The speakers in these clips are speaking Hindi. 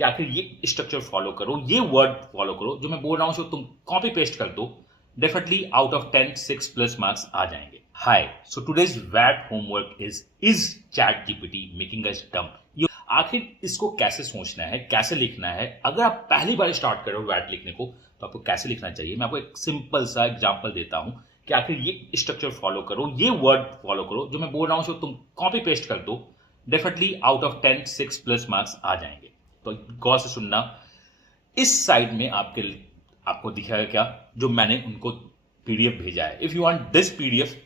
कि आखिर ये स्ट्रक्चर फॉलो करो, ये वर्ड फॉलो करो, जो मैं बोल रहा हूँ सो तुम कॉपी पेस्ट कर दो, definitely out of 10 6 plus marks आ जाएंगे। Hi, so today's what homework is ChatGPT making us dumb. आखिर इसको कैसे सोचना है, कैसे लिखना है। अगर आप पहली बार स्टार्ट कर रहे हो वैट लिखने को तो आपको कैसे लिखना चाहिए, मैं आपको एक सिंपल सा एग्जांपल देता हूं कि आखिर ये स्ट्रक्चर फॉलो करो, ये वर्ड फॉलो करो, जो मैं बोल रहा हूं सो तुम कॉपी पेस्ट कर दो, definitely out of 10 6 plus marks आ जाएंगे। तो गौर से सुनना। इस साइड में आपको दिखेगा क्या, जो मैंने उनको पीडीएफ भेजा है। If you want this PDF,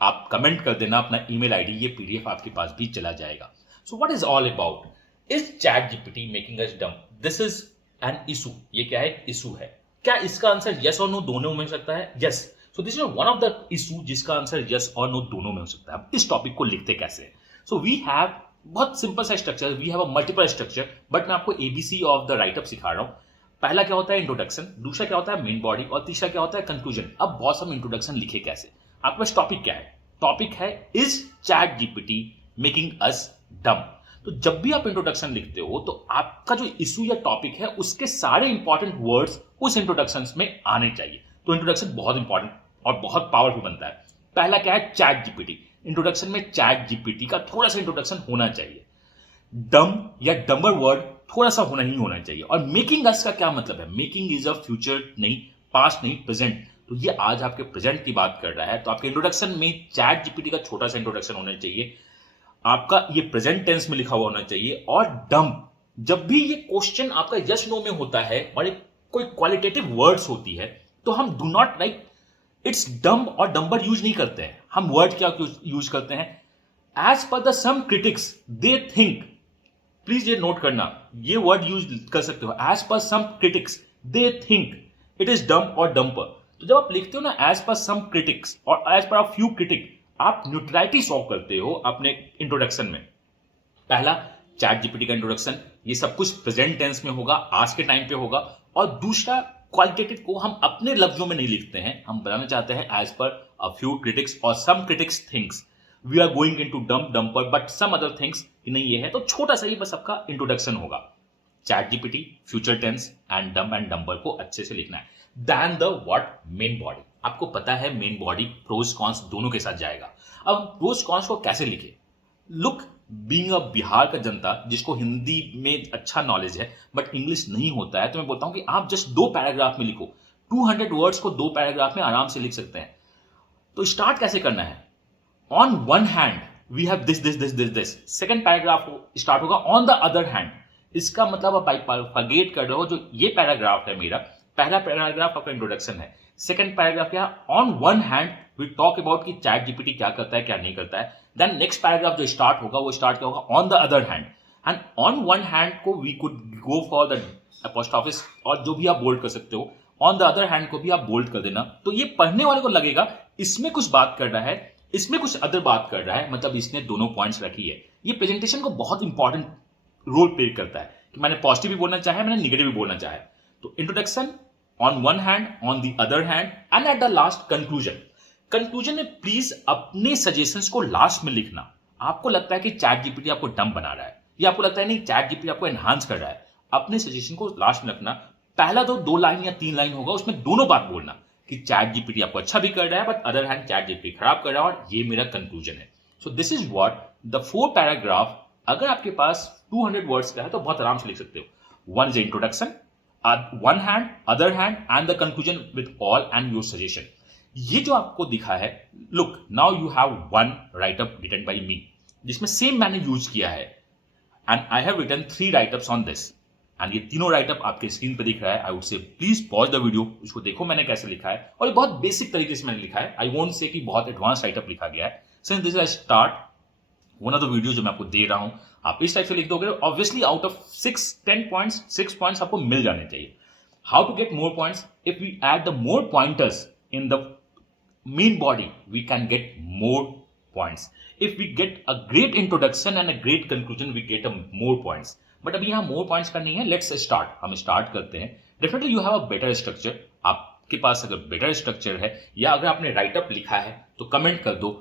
आप कमेंट कर देना अपना ईमेल आईडी, ये पीडीएफ आपके पास भी चला जाएगा। So what is all about, is ChatGPT making us dumb? This is an issue. ये क्या है? इशू है। क्या इसका आंसर यस और नो दोनों में हो सकता है? Yes. So this is one of the issue जिसका आंसर यस और नो दोनों में हो सकता है। अब इस टॉपिक को लिखते कैसे? सो वी हैव बहुत सिंपल सा structure, we have a multiple structure, but मैं आपको एबीसी ऑफ द राइटअप सिखा रहा हूं। पहला क्या होता है? इंट्रोडक्शन। दूसरा क्या होता है? Main body. और तीसरा क्या होता है? कंक्लूजन। अब बॉस हम इंट्रोडक्शन लिखे कैसे? आपके पास टॉपिक क्या है? टॉपिक है is ChatGPT making us डम। तो जब भी आप इंट्रोडक्शन लिखते हो तो आपका जो इशू या टॉपिक है उसके सारे इंपॉर्टेंट वर्ड्स उस इंट्रोडक्शन में आने चाहिए। तो इंट्रोडक्शन बहुत इंपॉर्टेंट और बहुत पावरफुल बनता है। पहला क्या है? Chat GPT. इंट्रोडक्शन में चैट जीपीटी का थोड़ा सा इंट्रोडक्शन होना चाहिए। डम या डम्बर वर्ड थोड़ा सा होना ही होना चाहिए। और मेकिंग अस का क्या मतलब है? मेकिंग इज अ फ्यूचर नहीं, पास्ट नहीं, प्रेजेंट। तो ये आज आपके प्रेजेंट की बात कर रहा है। तो आपके इंट्रोडक्शन में चैट जीपीटी का छोटा सा इंट्रोडक्शन होना चाहिए। आपका ये प्रेजेंट टेंस में लिखा हुआ होना चाहिए। और डम, जब भी ये क्वेश्चन आपका यस नो में होता है और एक कोई क्वालिटेटिव वर्ड्स होती है तो हम डू नॉट लाइक इट्स डम और डम्बर यूज नहीं करते हैं। हम वर्ड क्या यूज करते हैं? As per the some critics they think. Please ये नोट करना, ये वर्ड यूज कर सकते हो। As per some critics they think it is dumb और डम्पर। तो जब आप लिखते हो ना एज पर सम क्रिटिक्स और as per a few critic, आप न्यूट्रलिटी शो करते हो अपने इंट्रोडक्शन में। पहला चैट जीपीटी का इंट्रोडक्शन, ये सब कुछ प्रेजेंट टेंस में होगा, आज के टाइम पे होगा। और दूसरा क्वालिटेटिव को हम अपने लफ्जों में नहीं लिखते हैं, हम बताना चाहते हैं as per a few critics और some critics thinks we are going into dumb dumber but some other things कि नहीं ये है। तो छोटा सा ही बस आपका इंट्रोडक्शन होगा। ChatGPT, future tense and dumber को अच्छे से लिखना है। Then the what, main body. आपको पता है मेन बॉडी प्रोज कॉन्स दोनों के साथ जाएगा। अब प्रोज कॉन्स को कैसे लिखे? लुक, बीइंग अ बिहार का जनता जिसको हिंदी में अच्छा नॉलेज है बट इंग्लिश नहीं होता है, तो मैं बोलता हूं कि आप जस्ट 2 पैराग्राफ में लिखो। 200 वर्ड्स को 2 पैराग्राफ में आराम से लिख सकते हैं। तो स्टार्ट कैसे करना है? On one hand we have this this this this this. Second paragraph start होगा ऑन द अदर हैंड। इसका मतलब आप फॉरगेट कर रहे हो, जो ये पैराग्राफ है मेरा, पहला पैराग्राफ आपका इंट्रोडक्शन है। सेकेंड पैराग्राफ क्या है? On one hand we talk about कि चैट जीपीटी क्या करता है, क्या नहीं करता है। देन नेक्स्ट पैराग्राफ जो स्टार्ट होगा वो स्टार्ट क्या होगा? On the other hand. And on one hand को we could go for the apostrophes और जो भी आप बोल्ड कर सकते हो। ऑन द अदर हैंड को भी आप बोल्ड कर देना। तो ये पढ़ने वाले को लगेगा इसमें कुछ बात कर रहा है, इसमें कुछ अदर बात कर रहा है, मतलब इसने दोनों पॉइंट्स रखी है। ये प्रेजेंटेशन को बहुत इंपॉर्टेंट रोल प्ले करता है कि मैंने पॉजिटिव भी बोलना चाहे, मैंने नेगेटिव भी बोलना चाहे। तो introduction, on one hand, on the other hand and at the last conclusion. Conclusion में प्लीज अपने सजेशंस को लास्ट में लिखना। आपको लगता है कि चैट जीपीटी आपको डम बना रहा है, या आपको लगता है नहीं चैट जीपीटी आपको एनहांस कर रहा है, अपने सजेशन को लास्ट में रखना। पहला तो 2 लाइन या 3 लाइन होगा, उसमें दोनों बात बोलना कि चैट जीपीटी आपको अच्छा भी कर रहा है but other hand chat GPT खराब कर रहा है, और ये मेरा कंक्लूजन है। So this is what the 4 paragraph. अगर आपके पास 200 वर्ड्स का है तो बहुत आराम से लिख सकते हो। One is introduction, one hand, other hand and the conclusion with all and your suggestion. ये जो आपको दिखा है, look now you have one writeup written by me, जिसमें सेम मैंने यूज किया है and I have written 3 writeups on this. And ये तीनों राइटअप आपके स्क्रीन पर दिख रहा है। I would say please pause the video, उसको देखो मैंने कैसे लिखा है। और ये बहुत बेसिक तरीके से मैंने लिखा है। आई वोंट से कि बहुत एडवांस राइटअप लिखा गया है। Since this is start one of the video जो मैं आपको दे रहा हूं, आप इस टाइप से लिख दोगे, obviously out of 10 points 6 points आपको मिल जाने चाहिए। How to get more points? If we add the more pointers in the main body, we can get more points. If we get a great introduction and a great conclusion, we get a more points. But अभी यहाँ more points का नहीं है। Let's start. हम start करते हैं। Definitely you have a better structure. आपके पास अगर better structure है या अगर आपने write up लिखा है तो comment कर दो।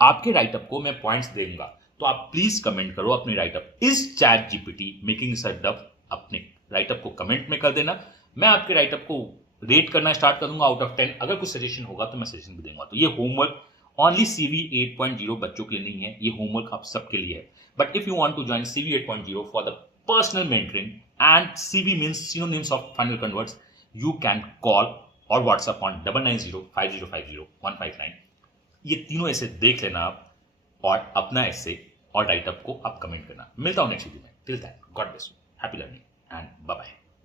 आपके write up को मैं points देऊंगा, तो आप प्लीज कमेंट करो अपने write up। Is ChatGPT making us dumb? अपने राइटअप को कमेंट में कर देना, मैं आपके राइटअप को रेट करना स्टार्ट कर दूंगा आउट ऑफ 10। अगर कुछ सजेशन होगा तो मैं सजेशन भी दूंगा। तो ये होमवर्क ओनली CV 8.0 बच्चों के लिए नहीं है, ये होमवर्क आप सबके लिए है। But if you want to join CV 8.0 for the personal mentoring and CV means synonyms of final converts, you can call or WhatsApp on 9905050159। ये तीनों ऐसे देख लेना आप और अपना ऐसे और राइटअप को आप कमेंट करना। मिलता हूं नेक्स्ट वीडियो में। Till that, God bless you, happy learning and bye bye.